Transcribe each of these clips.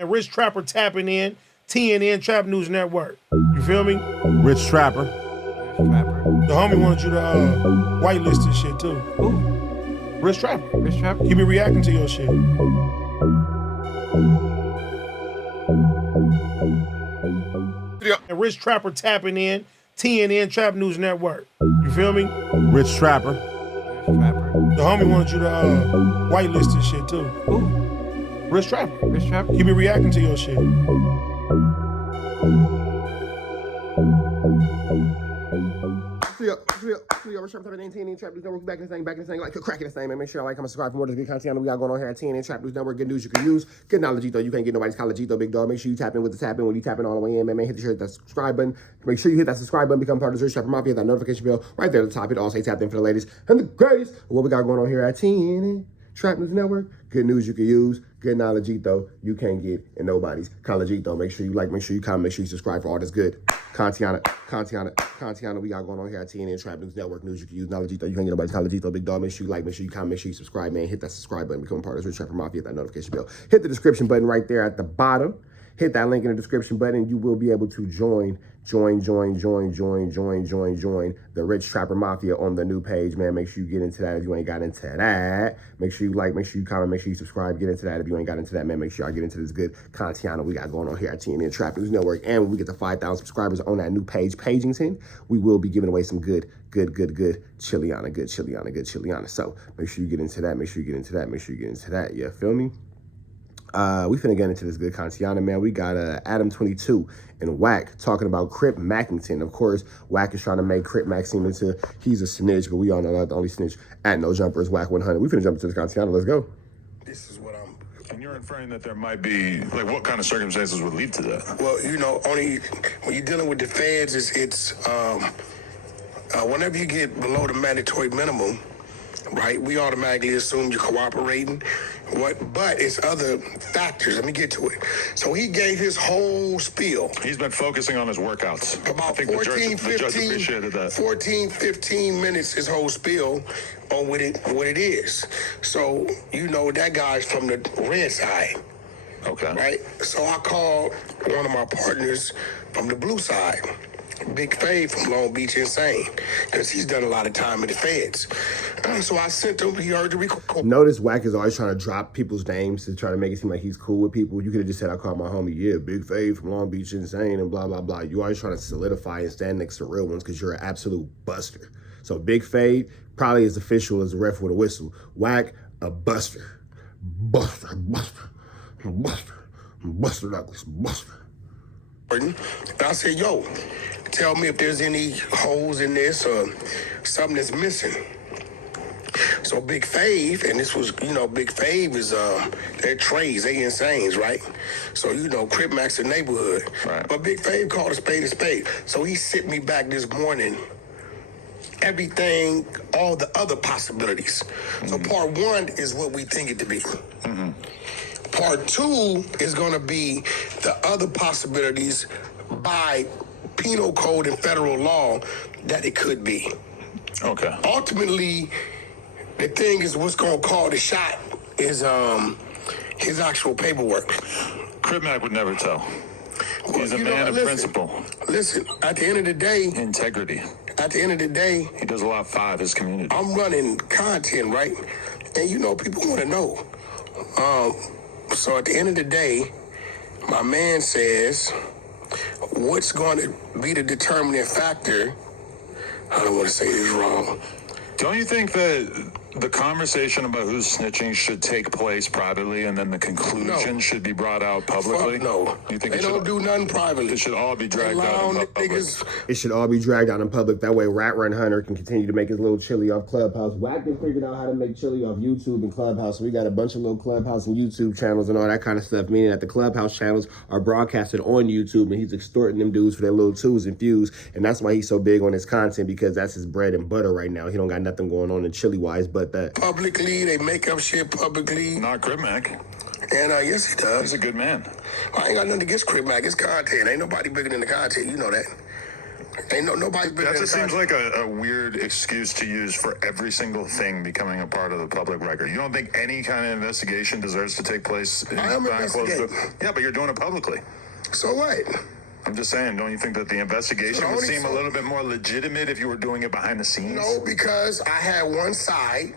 And Rich Trapper tapping in, TNN Trap News Network. You feel me? Rich Trapper. The homie wanted you to whitelist this shit too. Who? Rich Trapper. Rich Trapper? He be reacting to your shit. And Rich Trapper tapping in, TNN Trap News Network. You feel me? Rich Trapper. The homie wanted you to whitelist this shit too. Who? Rich Trapper. Rich Trapper? He be reacting to your shit. Rich Trapper, TNN Trap News Network. Back in this thing, like cracking this thing, man. Make sure you like, comment, subscribe for more of this good content we got going on here at TNN Trap News Network. Good news you can use. Good knowledge, though. You can't get nobody's college, though, big dog. Make sure you tap in with the tap in when you tap in all the way in, man. Hit that subscribe button. Make sure you hit that subscribe button, become part of the Rich Trapper Mafia. That notification bell right there at the top. It all say tap in for the ladies and the greatest. What we got going on here at TNN Trap News Network. Good news you can use. Good knowledge, though. You can't get in nobody's college, though. Make sure you like, make sure you comment, make sure you subscribe for all this good content we got going on here at TNN Trap News Network. News you can use, knowledge, though. You can't get nobody's college, though. Big dog. Make sure you like, make sure you comment, make sure you subscribe, man. Hit that subscribe button, become part of the Rich Trapper Mafia. Hit that notification bell. Hit the description button right there at the bottom. Hit that link in the description button. You will be able to join the Rich Trapper Mafia on the new page, man. Make sure you get into that if you ain't got into that. Make sure you like, make sure you comment, make sure you subscribe. Get into that if you ain't got into that, man. Make sure y'all get into this good content we got going on here at TNN Trap News Network. And when we get to 5,000 subscribers on that new page, Pagington, we will be giving away some good chiliana. So make sure you get into that. Make sure you get into that. You feel me? We finna get into this good content, man. We got Adam22 and Wack talking about Crip Mackington. Of course, Wack is trying to make Crip Mack seem into he's a snitch, but we all know that the only snitch at No Jumper is Wack 100. We finna jump into this content. Let's go. This is what I'm. And you're inferring that there might be, like, what kind of circumstances would lead to that? Well, you know, only when you're dealing with the feds, it's whenever you get below the mandatory minimum, right? We automatically assume you're cooperating. But it's other factors. Let me get to it. So he gave his whole spiel. He's been focusing on his workouts. About I think the judge appreciated that. 15 minutes, his whole spiel on what it is. So, you know, that guy's from the red side. Okay. Right? So I called one of my partners from the blue side, Big Fave from Long Beach Insane, because he's done a lot of time in the feds. So I sent him, he heard the record. Notice Wack is always trying to drop people's names to try to make it seem like he's cool with people. You could have just said, I called my homie, yeah, Big Fave from Long Beach Insane and blah, blah, blah. You always trying to solidify and stand next to real ones because you're an absolute buster. So Big Fave, probably as official as the ref with a whistle. Wack, a buster. Buster Douglas, buster. And I said, yo, tell me if there's any holes in this or something that's missing. So Big Fave, and this was, you know, Big Fave is, they're trades, they insanes, right? So, you know, Crip Mack's the neighborhood. Right. But Big Fave called a spade. So he sent me back this morning everything, all the other possibilities. So part one is what we think it to be. Part two is going to be the other possibilities by penal code and federal law that it could be. Okay. Ultimately, the thing is what's going to call the shot is his actual paperwork. Crip Mack would never tell. He's a man of principle. Listen, at the end of the day, Integrity. at the end of the day, He does a lot for his community. I'm running content, right? And you know, people want to know. So at the end of the day, my man says, what's going to be the determining factor? I don't want to say this wrong. Don't you think that the conversation about who's snitching should take place privately and then the conclusion should be brought out publicly? Fuck no. You think they don't do nothing privately. It should all be dragged They out in allow public? niggas. It should all be dragged out in public. That way Rat Run Hunter can continue to make his little chili off Clubhouse. Wack has figured out how to make chili off YouTube and Clubhouse. So we got a bunch of little Clubhouse and YouTube channels and all that kind of stuff, meaning that the Clubhouse channels are broadcasted on YouTube and he's extorting them dudes for their little twos and fews. And that's why he's so big on his content, because that's his bread and butter right now. He don't got nothing going on in chili-wise but that. Publicly, they make up shit publicly. Not Crip Mack. And yes, he does. He's a good man. I ain't got nothing against Crip Mack. It's content. Ain't nobody bigger than the content. You know that. Ain't nobody's been That in just the seems country. like a weird excuse to use for every single thing becoming a part of the public record. You don't think any kind of investigation deserves to take place I am behind closed doors? investigating. Yeah, but you're doing it publicly. So what? I'm just saying, don't you think that the investigation would seem a little bit more legitimate if you were doing it behind the scenes? No, because I had one side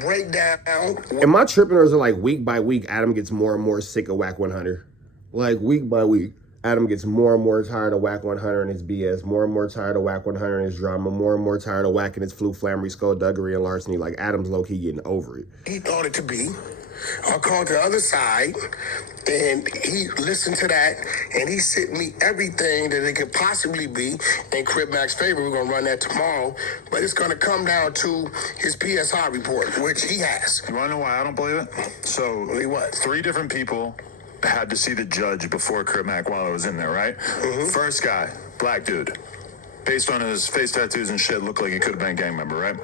break down. Am I tripping, or is it like week by week, Adam gets more and more sick of Wack 100? Like week by week, Adam gets more and more tired of Wack 100 and his BS, more and more tired of Wack 100 and his drama, more and more tired of Wack and his fluke, flammery, skullduggery, and larceny. Like Adam's low-key getting over it. He thought it to be. I called the other side, and he listened to that, and he sent me everything that it could possibly be in Crip Mac's favor. We're going to run that tomorrow, but it's going to come down to his PSI report, which he has. You want to know why I don't believe it? So, What? 3 different people had to see the judge before Crip Mac while I was in there, right? First guy, black dude. Based on his face tattoos and shit, looked like he could have been a gang member, right?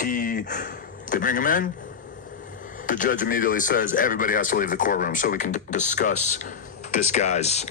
They bring him in. The judge immediately says everybody has to leave the courtroom so we can discuss this guy's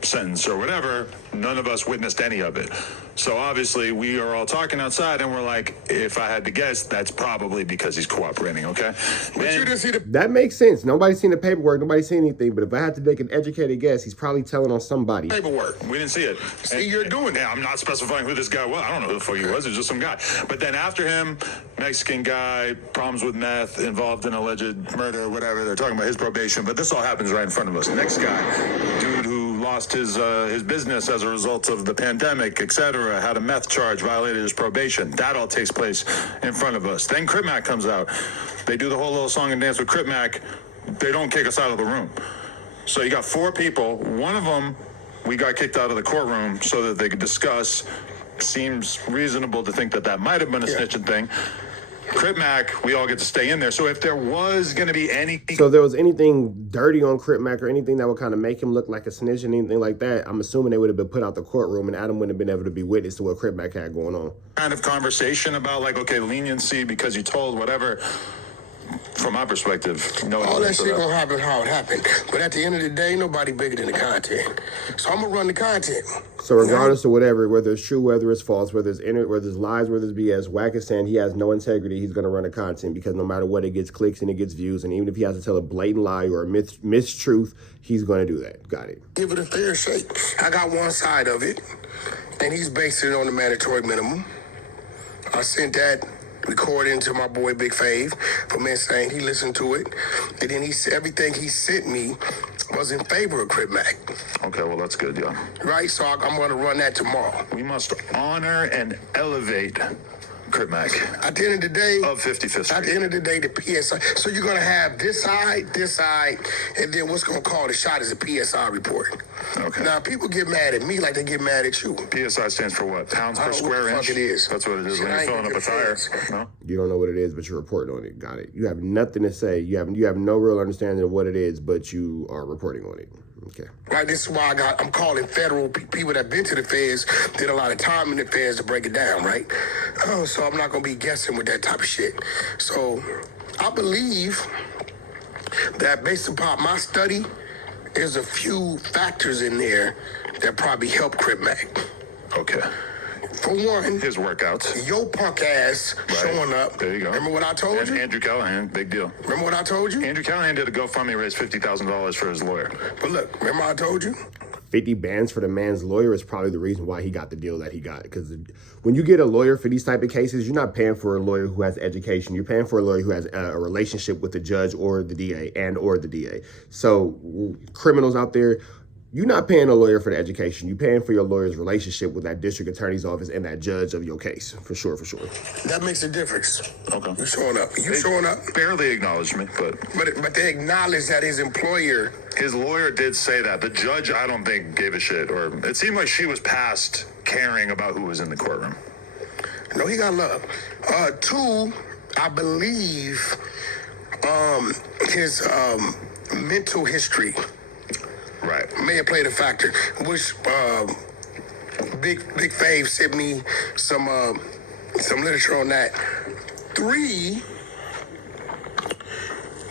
sentence or whatever. None of us witnessed any of it. So obviously we are all talking outside and we're like, if I had to guess, that's probably because he's cooperating, okay? But you didn't see the That makes sense. Nobody's seen the paperwork. Nobody's seen anything. But if I had to make an educated guess, he's probably telling on somebody. paperwork. We didn't see it. See, you're doing Yeah, it. I'm not specifying who this guy was. I don't know who the fuck he was. It's just some guy. But then after him, Mexican guy, problems with meth, involved in alleged murder, whatever. They're talking about his probation. But this all happens right in front of us. Next guy, dude who lost his business as a result of the pandemic, etc., had a meth charge, violated his probation. That all takes place in front of us. Then Crip Mac comes out. They do the whole little song and dance with Crip Mac. They don't kick us out of the room. So you got 4 people. One of them, we got kicked out of the courtroom so that they could discuss. Seems reasonable to think that that might have been a snitching thing. Crip Mac, we all get to stay in there. So if there was going to be any... So if there was anything dirty on Crip Mac or anything that would kind of make him look like a snitch and anything like that, I'm assuming they would have been put out the courtroom and Adam wouldn't have been able to be witness to what Crip Mac had going on. kind of conversation about like, okay, leniency because you told whatever. From my perspective, no. All that shit gonna happen how it happened. But at the end of the day, nobody bigger than the content. So I'm gonna run the content. So regardless of whatever, whether it's true, whether it's false, whether it's lies, whether it's BS, Wack is saying he has no integrity. He's going to run the content because no matter what, it gets clicks and it gets views. And even if he has to tell a blatant lie or a mistruth, he's going to do that. Got it. Give it a fair shake. I got one side of it, and he's basing it on the mandatory minimum. I sent that recording to my boy Big Fave from Insane. He listened to it, and then everything he sent me was in favor of Crip Mac. Okay, well, that's good, yeah. Right? So I'm going to run that tomorrow. We must honor and elevate Crip Mac At the end of the day, of 55th Street. at the end of the day, the PSI. So you're going to have this side, and then what's going to call the shot is a PSI report. Okay. Now, people get mad at me like they get mad at you. PSI stands for what? Pounds I per don't know what square the inch? fuck it is. That's what it is Shit, when I you're ain't filling up a tire. defense. No? You don't know what it is, but you're reporting on it. Got it. You have nothing to say. You have no real understanding of what it is, but you are reporting on it. Okay. Right, this is why I'm calling federal people that been to the feds, did a lot of time in the feds to break it down, right? So I'm not going to be guessing with that type of shit. So I believe that based upon my study, there's a few factors in there that probably help Crip Mac. Okay. For one, His workouts. your punk ass showing up. There you go. Remember what I told And you? Andrew Callahan, big deal. Remember what I told you? Andrew Callahan did a GoFundMe, raised $50,000 for his lawyer. But look, remember I told you? 50 bands for the man's lawyer is probably the reason why he got the deal that he got. Because when you get a lawyer for these type of cases, you're not paying for a lawyer who has education. You're paying for a lawyer who has a relationship with the judge or the DA or the DA. So criminals out there, you're not paying a lawyer for the education. You're paying for your lawyer's relationship with that district attorney's office and that judge of your case. For sure, for sure. That makes a difference. Okay. You showing up. You showing up. Barely acknowledged me, but But they acknowledge that his employer. his lawyer did say that. The judge, I don't think, gave a shit. Or it seemed like she was past caring about who was in the courtroom. No, he got love. 2, I believe his mental history Right. may have played a factor, which Big Fave sent me some literature on that. 3,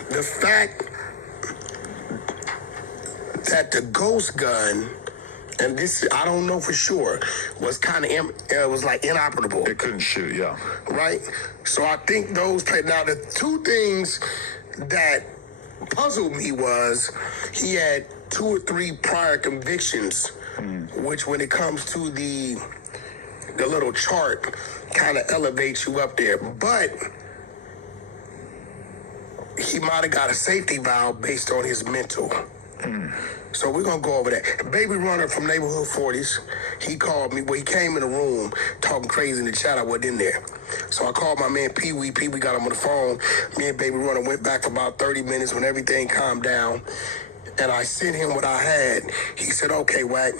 the fact that the ghost gun and this I don't know for sure, was kind of was like inoperable. It couldn't shoot, yeah. Right? So I think those play. Now the two things that puzzled me was he had 2 or 3 prior convictions, which when it comes to the little chart kind of elevates you up there. But he might have got a safety valve based on his mental. So we're going to go over that. Baby Runner from Neighborhood 40s, he called me. Well, he came in the room talking crazy in the chat. I wasn't in there. So I called my man Pee-wee. Pee-wee got him on the phone. Me and Baby Runner went back for about 30 minutes when everything calmed down. And I sent him what I had. He said, okay, Wack,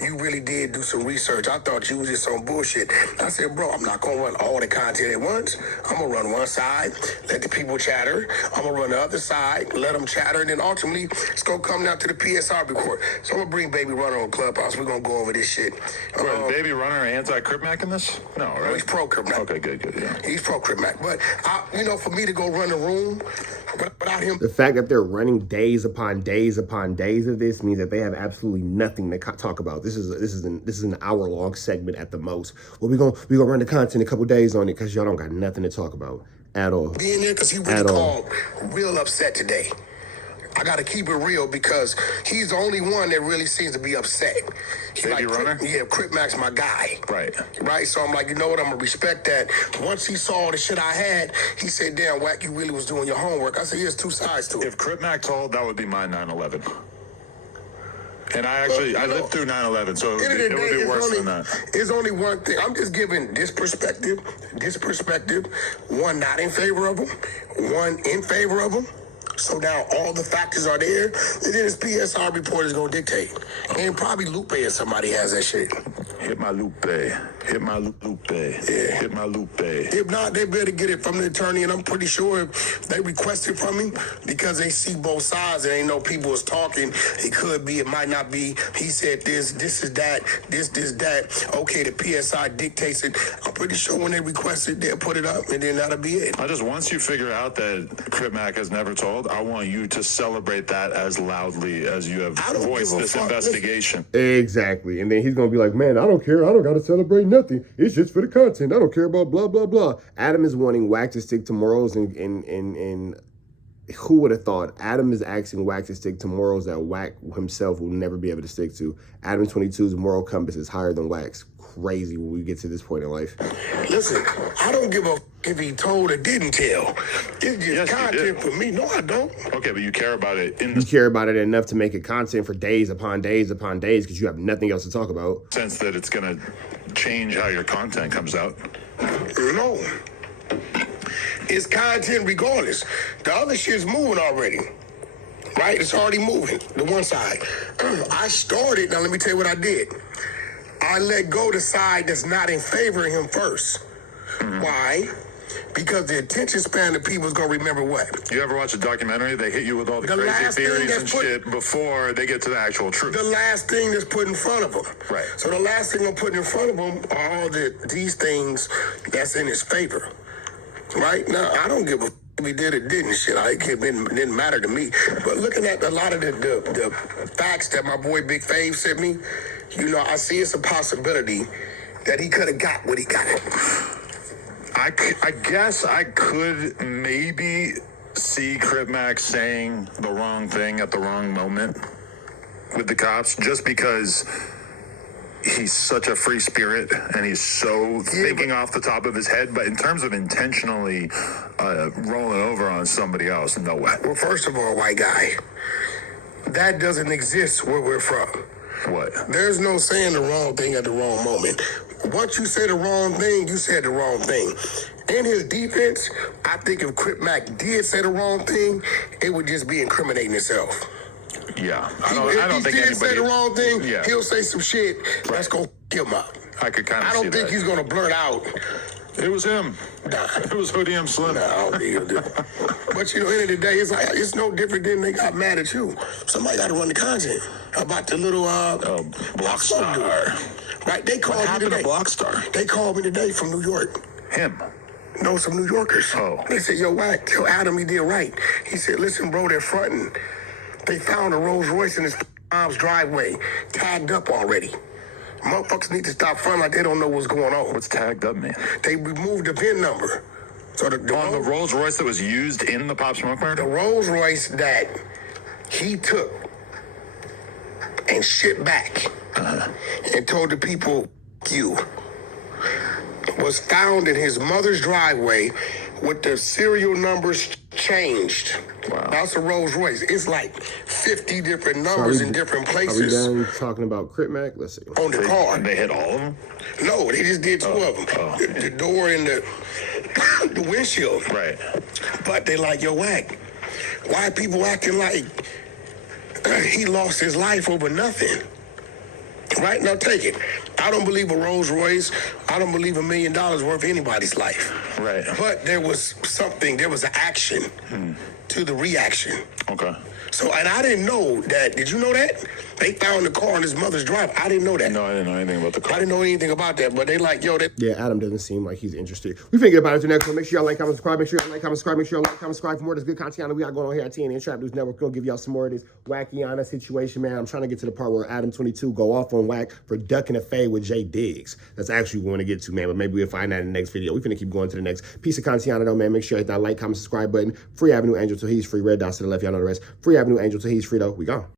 you really did do some research. I thought you was just on bullshit. I said, bro, I'm not going to run all the content at once. I'm going to run one side, let the people chatter. I'm going to run the other side, let them chatter. And then ultimately, it's going to come down to the PSR report. So I'm going to bring Baby Runner on Clubhouse. We're going to go over this shit. Wait, Baby Runner anti-Crip Mac in this? No, right? He's pro-Crip Mac. Okay, good, yeah. He's pro-Crip Mac. But, for me to go run the room without him. The fact that they're running days upon days upon days of this means that they have absolutely nothing to talk about. This is an hour-long segment at the most. Well, we gonna run the content a couple days on it because y'all don't got nothing to talk about at all. Being there because he really called real upset today. I got to keep it real because he's the only one that really seems to be upset. He's Baby Runner? Yeah, Crip Mac's my guy. Right. So I'm like, you know what? I'm going to respect that. Once he saw the shit I had, he said, damn, Wack, you really was doing your homework. I said, here's 2 sides to it. If Crip Mac told, that would be my 9/11. And I lived through 9/11, so it would be worse than that. It's only one thing. I'm just giving this perspective, one not in favor of him, one in favor of him. So now all the factors are there, and then his PSR report is going to dictate. And probably Lupe or somebody has that shit. Hit my Lupe. Hit my Lupe. Yeah. Hit my Lupe. If not, they better get it from the attorney, and I'm pretty sure they requested from him because they see both sides and they know people is talking. It could be, it might not be. He said this is that, this, that. Okay, the PSI dictates it. I'm pretty sure when they request it, they'll put it up, and then that'll be it. Once you figure out that Crip Mac has never told, I want you to celebrate that as loudly as you have voiced this investigation. Exactly. And then he's going to be like, man, I don't care. I don't got to celebrate nothing. It's just for the content. I don't care about blah, blah, blah. Adam is wanting Wack to stick to morals and who would have thought? Adam is asking Wack to stick to morals that Wack himself will never be able to stick to. Adam 22's moral compass is higher than Wack's. Crazy when we get to this point in life. Listen, I don't give a if he told or didn't tell. It's just content for me. No, I don't. Okay, but you care about it You care about it enough to make it content for days upon days upon days because you have nothing else to talk about. Sense that it's going to change how your content comes out. No. It's content regardless. The other shit's moving already. Right? It's already moving. The one side. I started. Now, let me tell you what I did. I let go the side that's not in favor of him first. Why? Because the attention span of people is going to remember what? You ever watch a documentary? They hit you with all the crazy theories and shit before they get to the actual truth. The last thing that's put in front of them. Right. So the last thing I'm putting in front of them are all these things that's in his favor. Right? Now, I don't give a if he did or didn't shit. It didn't matter to me. But looking at a lot of the facts that my boy Big Fave sent me, I see it's a possibility that he could have got what he got. I guess I could maybe see Crip Mac saying the wrong thing at the wrong moment with the cops, just because he's such a free spirit and he's so thinking off the top of his head. But in terms of intentionally rolling over on somebody else, no way. Well, first of all, white guy, that doesn't exist where we're from. What? There's no saying the wrong thing at the wrong moment. Once you say the wrong thing, you said the wrong thing. In his defense, I think if Crip Mac did say the wrong thing, it would just be incriminating itself. Yeah, If he did say the wrong thing, he'll say some shit that's going to kill him out. I could kind of I don't think he's going to blurt out. It was him. Nah. It was Hoodie M Slim. Nah, I don't think he'll do it. But, end of the day, it's no different than they got mad at you. Somebody got to run the content about the little Blockstar. Right, they called me today. Blockstar? They called me today from New York. Him? No, some New Yorkers. Oh. They said, yo, Wack, tell Adam he did right. He said, listen, bro, they're fronting. They found a Rolls Royce in his mom's driveway, tagged up already. Motherfuckers need to stop fronting like they don't know what's going on. What's tagged up, man? They removed the VIN number. So On the Rolls Royce that was used in the Pop Smoke murder? The Rolls Royce that he took and shipped back and told the people, you, was found in his mother's driveway with the serial numbers changed. Wow. That's a Rolls Royce. It's like 50 different numbers in different places. Are we done talking about Crip Mac? Let's see. On the car. And they hit all of them? No, they just did two of them. The door and the windshield. Right. But they like, yo, Wack, why people acting like he lost his life over nothing? Right? Now take it. I don't believe a Rolls Royce. I don't believe $1 million worth anybody's life. Right. But there was something, there was an action to the reaction. Okay. So, and I didn't know that. Did you know that? They found the car in his mother's drive. I didn't know that. No, I didn't know anything about the car. I didn't know anything about that, but they like, yo, that. Yeah, Adam doesn't seem like he's interested. We finna get about it to the next one. Make sure y'all like, comment, subscribe. Make sure y'all like, comment, subscribe. Make sure y'all like, comment, subscribe for more of this good content that we got going on here at TNN Trap News Network. We're gonna give y'all some more of this Wackiana situation, man. I'm trying to get to the part where Adam 22 go off on Wack for ducking a fade with Jay Diggs. That's actually what we want to get to, man. But maybe we'll find that in the next video. We finna keep going to the next piece of content though, man. Make sure you hit that like, comment, subscribe button. Free Avenue Angel till he's free. Red dots to the left. Y'all know the rest. Free Avenue Angel till he's free though. We gone.